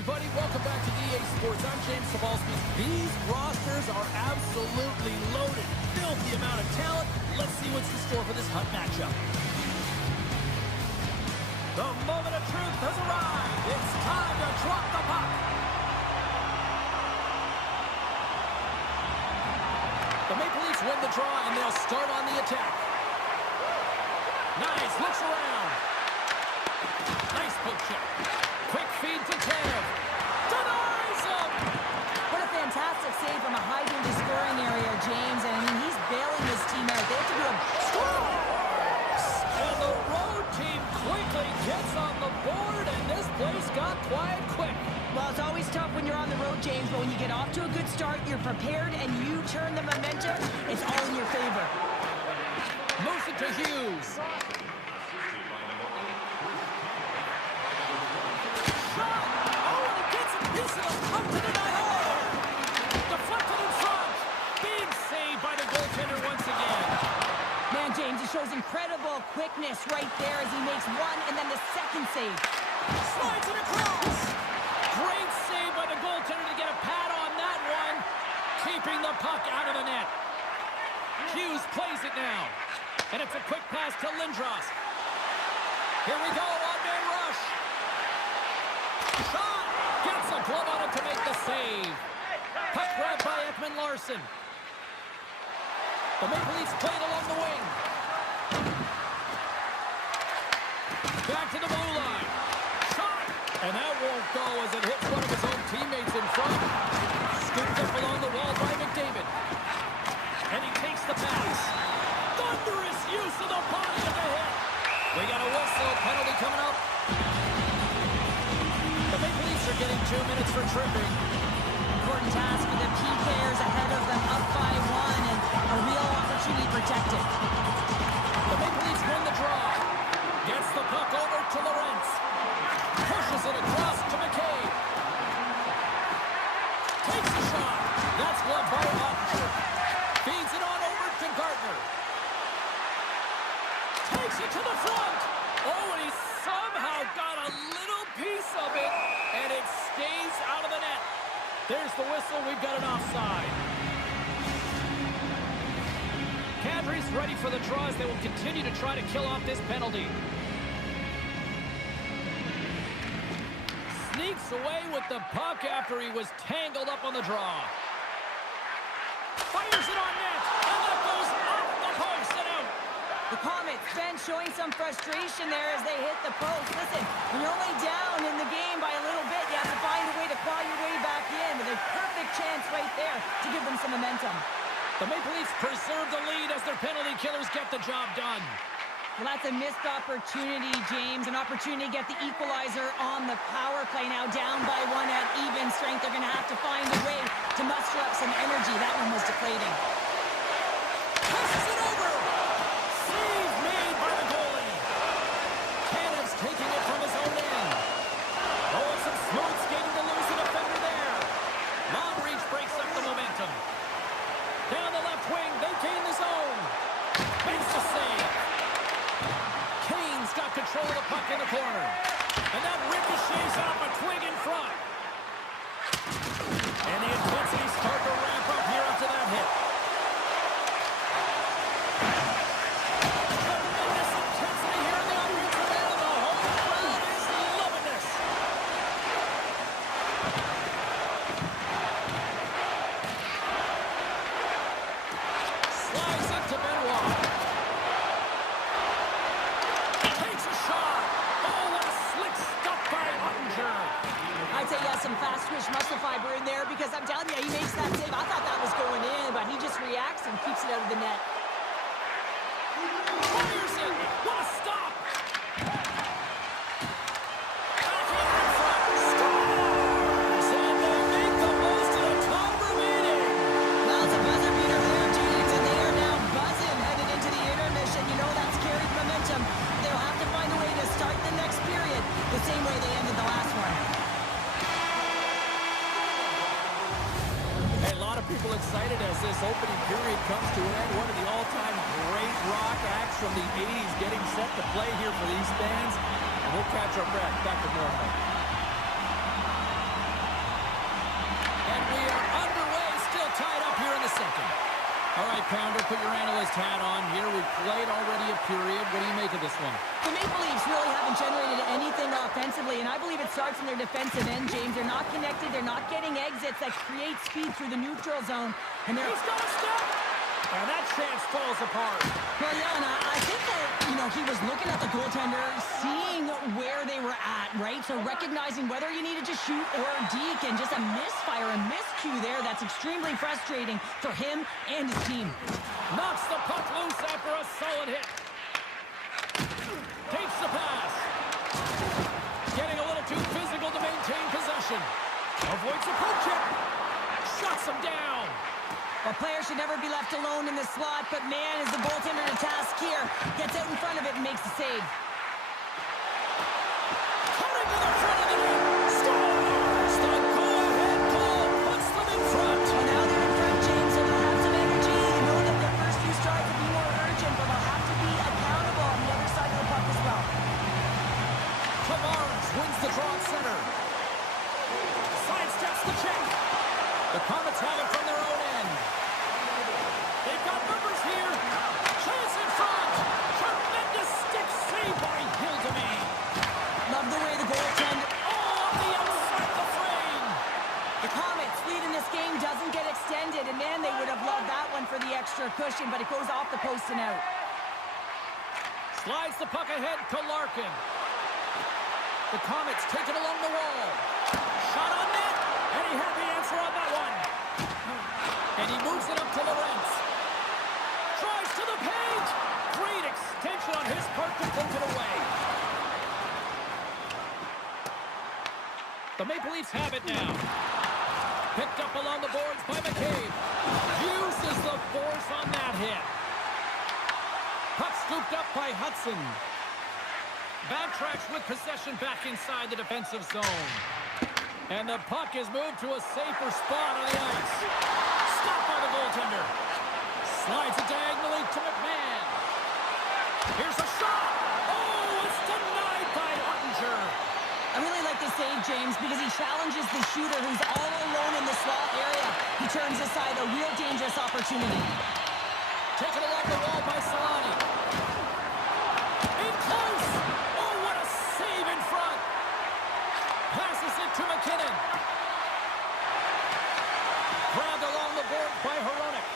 everybody. Welcome back to EA Sports. I'm James Cebulski. These rosters are absolutely loaded. Filthy amount of talent. Let's see what's in store for this hot matchup. The moment of truth has arrived. It's time to drop the puck. The Maple Leafs win the draw, and they'll start on the attack. Nice, looks around. Nice poke check. Quick feed to Kev. Denies him! What a fantastic save from a high-danger scoring area, James. And I mean, he's bailing his team out. They have to do a scores! And the road team quickly gets on the board, and this place got quiet quick. Well, it's always tough when you're on the road, James, but when you get off to a good start, you're prepared, and you turn the momentum, it's all in your favor. Moves it to Hughes. James, he shows incredible quickness right there as he makes one and then the second save. Slides it across. Great save by the goaltender to get a pad on that one. Keeping the puck out of the net. Hughes plays it now. And it's a quick pass to Lindros. Here we go, one-man rush. Shot. Gets a glove on it to make the save. Puck grab by Ekman Larsson. The Maple Leafs play it along the wing. Back to the blue line. Shot! And that won't go as it hits one of his own teammates in front. Scooped up along the wall by McDavid. And he takes the pass. Thunderous use of the body of the hit. We got a whistle. Penalty coming up. The Maple Leafs are getting 2 minutes for tripping. Important task for the PKers ahead of them, up by 1, and a real opportunity protected. The Maple Leafs win the draw. Gets the puck over to Lorentz. Pushes it across to McKay. Takes a shot. That's gloved by Ottinger. Feeds it on over to Gardner. Takes it to the front. Oh, and he somehow got a little piece of it, and it stays out of the net. There's the whistle. We've got an offside. Kadri's ready for the draws. They will continue to try to kill off this penalty. Sneaks away with the puck after he was tangled up on the draw. Fires it on net, and that goes off the post and out. The Comets, Ben, showing some frustration there as they hit the post. Listen, when you're only down in the game by a little bit, you have to find a way to claw your way back in with a perfect chance right there to give them some momentum. The Maple Leafs preserve the lead as their penalty killers get the job done. Well, that's a missed opportunity, James. An opportunity to get the equalizer on the power play. Now down by 1 at even strength. They're going to have to find a way to muster up some energy. That one was deflating. Passes it over. Save made by the goalie. Canev's taking it from his own end. Oh, it's some smooth skating to lose the defender there. Long reach breaks up the momentum. Down the left wing, they gain the zone. Makes the save. Kane's got control of the puck in the corner. And that ricochets off a twig in front. And the intensity starts to ramp up here after that hit. Tremendous intensity here in the offensive end, and the whole crowd is loving this. Slides into Benoit. Takes a shot. Oh, what a slick stuff by Ottinger. I'd say he has some fast twitch muscle fiber in there because I'm telling you, he makes that save. I thought that was going in, but he just reacts and keeps it out of the net. Fires it. What a stop. Scores! And they make the most of the time remaining. Well, it's a buzzer beater there, James, and they are now buzzing headed into the intermission. You know that's carried momentum. They'll have to find a way to start the next period the same way they ended the last one. A lot of people excited as this opening period comes to an end. One of the all-time great rock acts from the 80s getting set to play here for these fans. And we'll catch our breath. Back to Norfolk. put your analyst hat on here. We've played already a period. What do you make of this one? The Maple Leafs really haven't generated anything offensively, and I believe it starts in their defensive end, James. They're not connected. They're not getting exits that create speed through the neutral zone. And they're... He's got a step! And that chance falls apart. Well, yeah, and I think that, he was looking at the goaltender, seeing where they were at, right? So recognizing whether you needed to shoot or deke, and just a misfire, a miscue there. That's extremely frustrating for him and his team. Knocks the puck loose after a solid hit. Takes the pass. Getting a little too physical to maintain possession. Avoids a poke check. Shuts him down. A player should never be left alone in the slot, but man, is the goaltender to task here. Gets out in front of it and makes the save. Coming to the front of the net. Scores! The go-ahead goal puts them in front. Well, now they're in front, James, so they'll have some energy. You know that their first few starts will be more urgent, but they'll have to be accountable on the other side of the puck as well. Tavares wins the draw at center. Sidesteps the check. The Comets have it from their own end. They've got numbers here. Chance in front. Tremendous stick save by Hildemane. Love the way the goaltender... Oh, the outside the frame. The Comets' lead in this game doesn't get extended, and man, they would have loved that one for the extra cushion, but it goes off the post and out. Slides the puck ahead to Larkin. The Comets take it along the wall. Shot on net, and he had the answer on that one. And he moves it up to Lorentz. Tries to the paint. Great extension on his part to poke it away. The Maple Leafs have it now. Picked up along the boards by McCabe. Uses the force on that hit. Puck scooped up by Hudson. Backtracks with possession back inside the defensive zone. And the puck is moved to a safer spot on the ice. Stopped by the goaltender. Slides it diagonally to McMahon. Here's a shot. Oh, it's denied by Ottinger. I really like this save, James, because he challenges the shooter who's all alone in the slot area. He turns aside a real dangerous opportunity. Taken along the wall by Solani. In close. Oh, what a save in front. Passes it to McKinnon. Grabbed along the board by Hronek.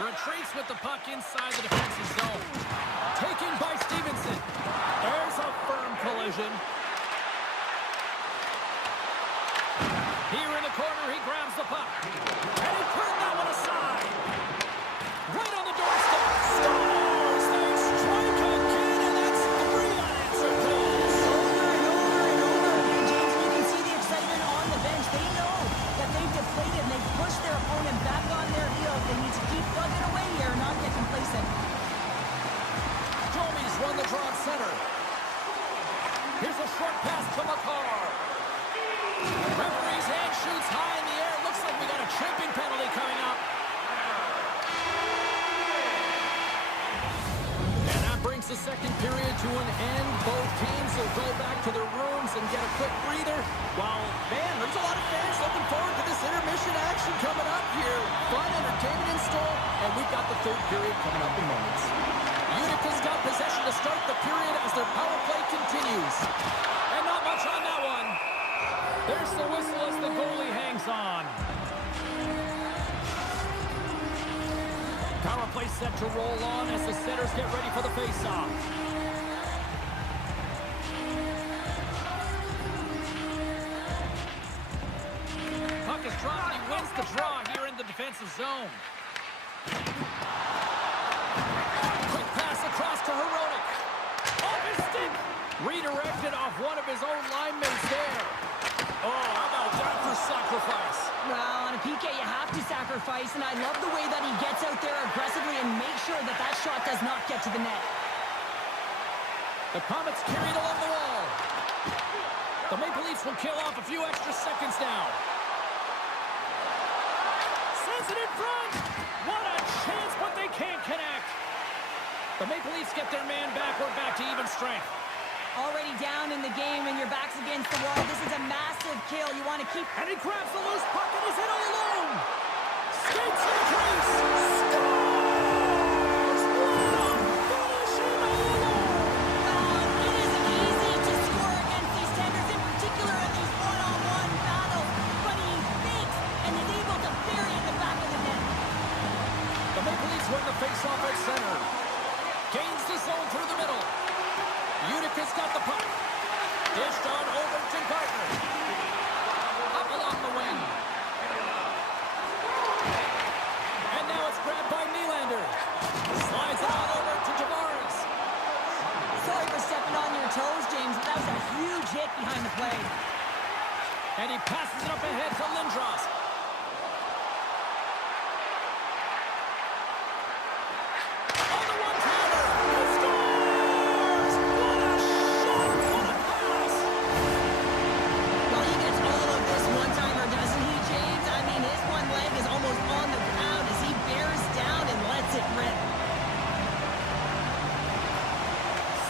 Retreats with the puck inside the defensive zone. Taken by Stevenson. There's a firm collision. Here in the corner, he grabs the puck. And he turned that one aside. Right on the doorstep. Scores! They strike again, and that's 3 unanswered goals. Over and over and over again, James. You can see the excitement on the bench. They know that they've deflated and they've pushed their opponent back on their heels. They need to keep plugging away here and not get complacent. Domi's won the draw at center. Here's a short pass to Makar. Referee's hand shoots high in the air. Looks like we got a tripping penalty coming up. And that brings the second period to an end. Both teams will go back to their rooms and get a quick breather. While, man, there's a lot of fans looking forward to this intermission action coming up here. Fun entertainment in store, and we've got the third period coming up in moments. Utica's got possession to start the period as their power play continues. And not much on that one. There's the whistle as the goalie hangs on. Power play set to roll on as the setters get ready for the face-off. Puck is dropped and he wins the draw here in the defensive zone. Quick pass across to Hronek. Off his stick. Redirected off one of his own line mates there. Oh, how about that for sacrifice? Well, on a PK, you have to sacrifice, and I love the way that he gets out there aggressively and makes sure that that shot does not get to the net. The Comets carried along the wall. The Maple Leafs will kill off a few extra seconds now. Sends it in front. What a chance, but they can't connect. The Maple Leafs get their man back. We're back to even strength. Already down in the game and your back's against the wall. This is a massive kill. You want to keep... And he grabs the loose puck and he's in all alone. Skates to the crease. Scores! Wow! Finishing all alone. Wow, it isn't easy to score against these tenders, in particular in these one-on-one battles. But he fakes and is able to bury it in the back of the net. The Maple Leafs win the face-off at center. Gains the zone through the middle. Utica's got the puck. Dished on over to Gardner. Up along the wing. And now it's grabbed by Nylander. Slides it on over to Tavares. Sorry for stepping on your toes, James, but that was a huge hit behind the play. And he passes it up ahead to Lindros. On the one-timer. He scores! What a shot! What a pass! Well, he gets all of this one-timer, doesn't he, James? I mean, his one leg is almost on the ground as he bears down and lets it rip.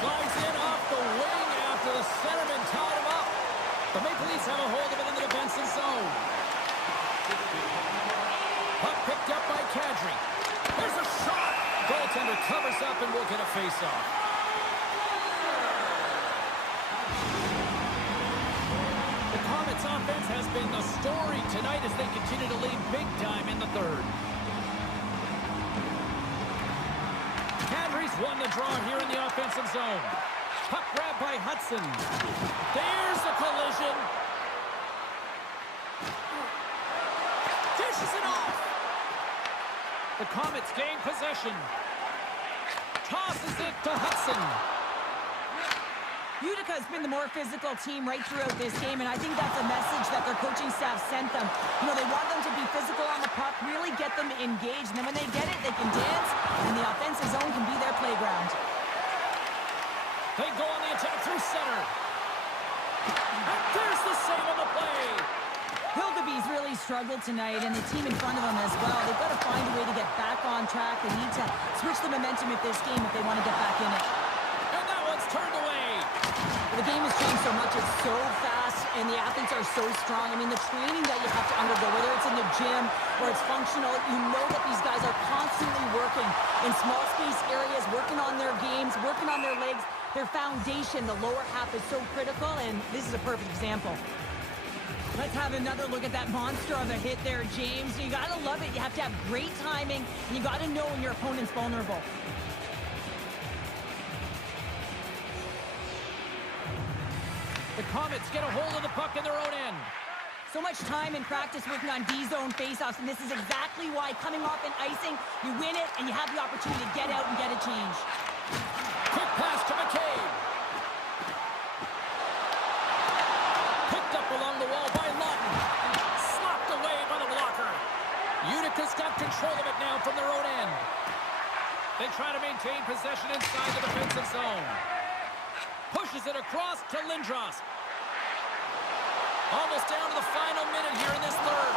Slides in off the wing after the centerman tied him up. The Maple Leafs have a hold of it in the defensive zone. Puck picked up by Kadri. There's a shot. Goaltender covers up and will get a face-off. The Comets' offense has been the story tonight as they continue to lead big time in the third. Kadri's won the draw here in the offensive zone. Puck grab by Hudson. There's a collision. Dishes it off. The Comets gain possession. Tosses it to Hudson. Utica's been the more physical team right throughout this game, and I think that's a message that their coaching staff sent them. You know, they want them to be physical on the puck, really get them engaged, and then when they get it, they can dance, and the offensive zone can be their playground. They go on the attack through center. And there's the save on the play. Hildeby's really struggled tonight, and the team in front of them as well. They've got to find a way to get back on track. They need to switch the momentum of this game if they want to get back in it. And that one's turned away. The game has changed so much. It's so fast, and the athletes are so strong. I mean, the training that you have to undergo, whether it's in the gym or it's functional, you know that these guys are constantly working in small space areas, working on their games, working on their legs. Their foundation, the lower half, is so critical, and this is a perfect example. Let's have another look at that monster of a hit there, James. You got to love it. You have to have great timing, and you got to know when your opponent's vulnerable. The Comets get a hold of the puck in their own end. So much time in practice working on D-zone faceoffs, and this is exactly why coming off an icing, you win it, and you have the opportunity to get out and get a change. Quick pass to McCabe. Picked up along the wall by Lawton. Slopped away by the blocker. Utica's got control of it now from their own end. They try to maintain possession inside the defensive zone. Pushes it across to Lindros. Almost down to the final minute here in this third.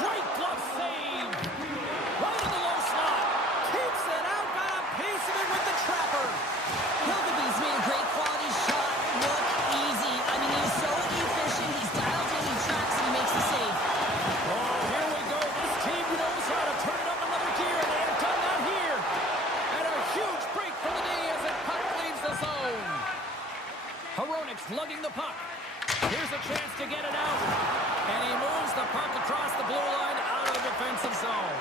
Great glove save. Right in the low slot. Keeps it out. Got a piece of it with the trapper. Hildeby's made a great quality shot look easy. I mean, he's so efficient. He's dialed in, he tracks, and he makes the save. Oh, here we go. This team knows how to turn it up another gear, and they have done that here. And a huge break for the D as the puck leaves the zone. Hronik's lugging the puck. Here's a chance to get it out. And he moves the puck across the blue line out of the defensive zone.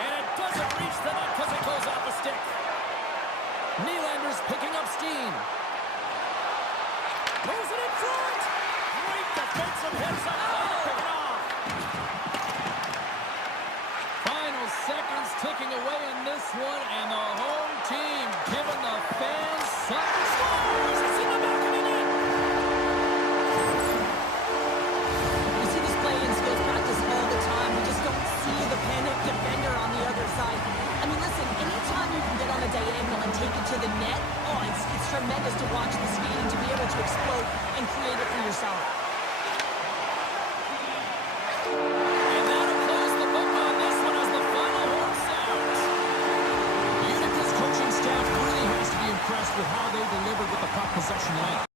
And it doesn't reach the net because it goes off the stick. Nylander's picking up steam. Moves it in front. Great defensive hits on play to pick it off. Final seconds ticking away in this one, and the home team giving the fans something. Scores! It's in the back of the net. You see this play in skills practice all the time. We just don't see the panic defender on the other side. I mean, listen, anytime you can get on a diagonal and take it to the net, oh, it's tremendous to watch the skating, to be able to explode and create it for yourself. possession line.